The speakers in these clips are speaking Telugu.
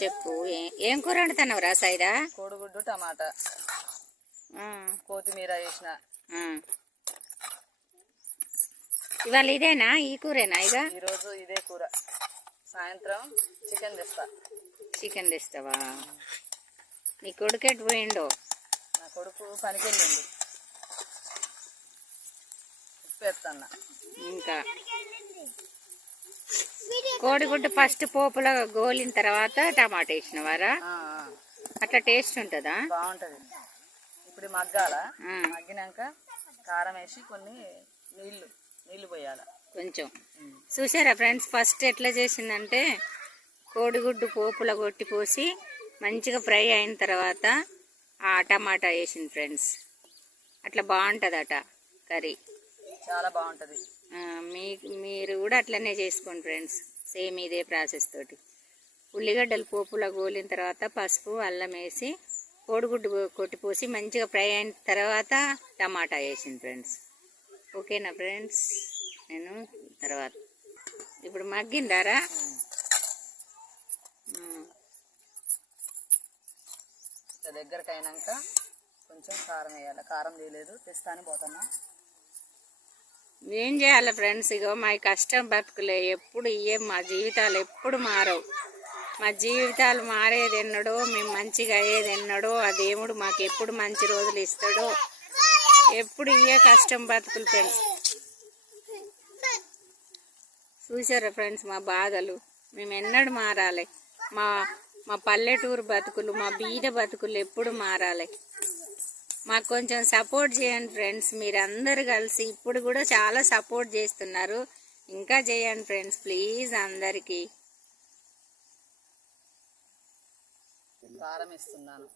చెప్పు. ఏం కూర వండుతున్నావురా సైదా? కోడిగుడ్డు టమాటా కొత్తిమీర వేసిన. ఇవాళ ఇదేనా? ఈ కూరేనా? ఇక ఈరోజు ఇదే కూర. సాయంత్రం చికెన్ తెస్తా. చికెన్ తెస్తావా? నీ కొడుకు ఎటు పోయిండో? నా కొడుకు పనికి వెళ్ళిండు. ఉప్పు వేస్తున్నా. ఇంకా కోడిగుడ్డు ఫస్ట్ పోపులో గోలిన తర్వాత టమాటా వేసినవారా? అట్లా టేస్ట్ ఉంటుందా? బాగుంటది. ఇప్పుడు మగ్గాల. మగ్గినాక కారం వేసి కొన్ని నీళ్లు పోయాల కొంచెం. చూసారా ఫ్రెండ్స్, ఫస్ట్ ఎట్లా చేసిందంటే కోడిగుడ్డు పోపులో కొట్టి పోసి మంచిగా ఫ్రై అయిన తర్వాత ఆ టమాటా వేసింది ఫ్రెండ్స్. అట్లా బాగుంటుందట కర్రీ, చాలా బాగుంటుంది. మీరు కూడా అట్లనే చేసుకోండి ఫ్రెండ్స్, సేమ్ ఇదే ప్రాసెస్ తోటి. ఉల్లిగడ్డలు పోపులో గోలిన తర్వాత పసుపు అల్లం వేసి కోడిగుడ్డు కొట్టిపోసి మంచిగా ఫ్రై అయిన తర్వాత టమాటా వేసింది ఫ్రెండ్స్. ఓకేనా ఫ్రెండ్స్? నేను తర్వాత ఇప్పుడు మగ్గిందారా? దగ్గరకు అయినాక కొంచెం కారం వేయాలి. కారం వేయలేదు, తెస్తాని పోతున్నా. ఏం చేయాలి ఫ్రెండ్స్? ఇగో మా కష్టం బతుకులే ఎప్పుడు ఇయ్యే, మా జీవితాలు ఎప్పుడు మారవు. మా జీవితాలు మారేది ఎన్నడో, మేము మంచిగా అయ్యేది ఎన్నడో, ఆ దేవుడు మాకు ఎప్పుడు మంచి రోజులు ఇస్తాడో. ఎప్పుడు ఇయ్యే కష్టం బతుకులు ఫ్రెండ్స్. చూసారా ఫ్రెండ్స్ మా బాధలు? మేము ఎన్నడూ మారాలి. మా పల్లెటూరు బతుకులు, మా బీద బతుకులు ఎప్పుడు మారాలి. మాకు కొంచెం సపోర్ట్ చేయండి ఫ్రెండ్స్. మీరందరూ కలిసి ఇప్పుడు కూడా చాలా సపోర్ట్ చేస్తున్నారు. ఇంకా చేయండి ఫ్రెండ్స్ ప్లీజ్. అందరికీ కారం వేస్తున్నాను.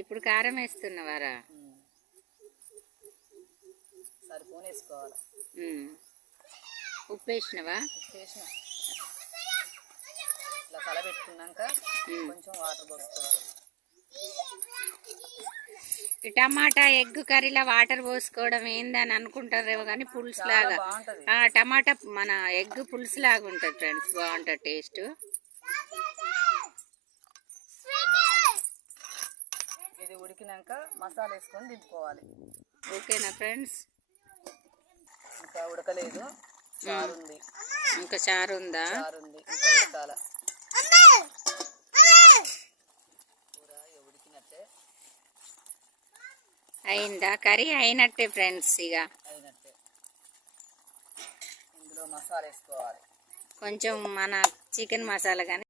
ఇప్పుడు కారం వేస్తున్నవారా? సరిపోని వేసుకోవాలి. ఉప్పు వేసినవా? ఇట్లా కలబెట్టుకున్నాక కొంచెం వాటర్ పోసుకోవాలి. ఈ టమాటా ఎగ్ కర్రీలో వాటర్ పోసుకోవడం ఏందని అనుకుంటారేమో కానీ పులుసు లాగా, టమాటా మన ఎగ్ పులుసు లాగా ఉంటుంది ఫ్రెండ్స్. బాగుంటుంది టేస్ట్. ఇది ఉడికినాక మసాలా వేసుకొని దింపుకోవాలి. ఓకేనా ఫ్రెండ్స్? ఇంకా ఉడకలేదు, చారు ఉంది. ఇంకా చారు ఉందా? చారు ఉంది, ఇంకా ఉడకాల. ఉడికినట్టే అయిందా కర్రీ? అయినట్టే ఫ్రెండ్స్. ఇక అయినట్టే. ఇందులో మసాలా వేసుకోవాలి. కొంచెం మన చికెన్ మసాలా కానీ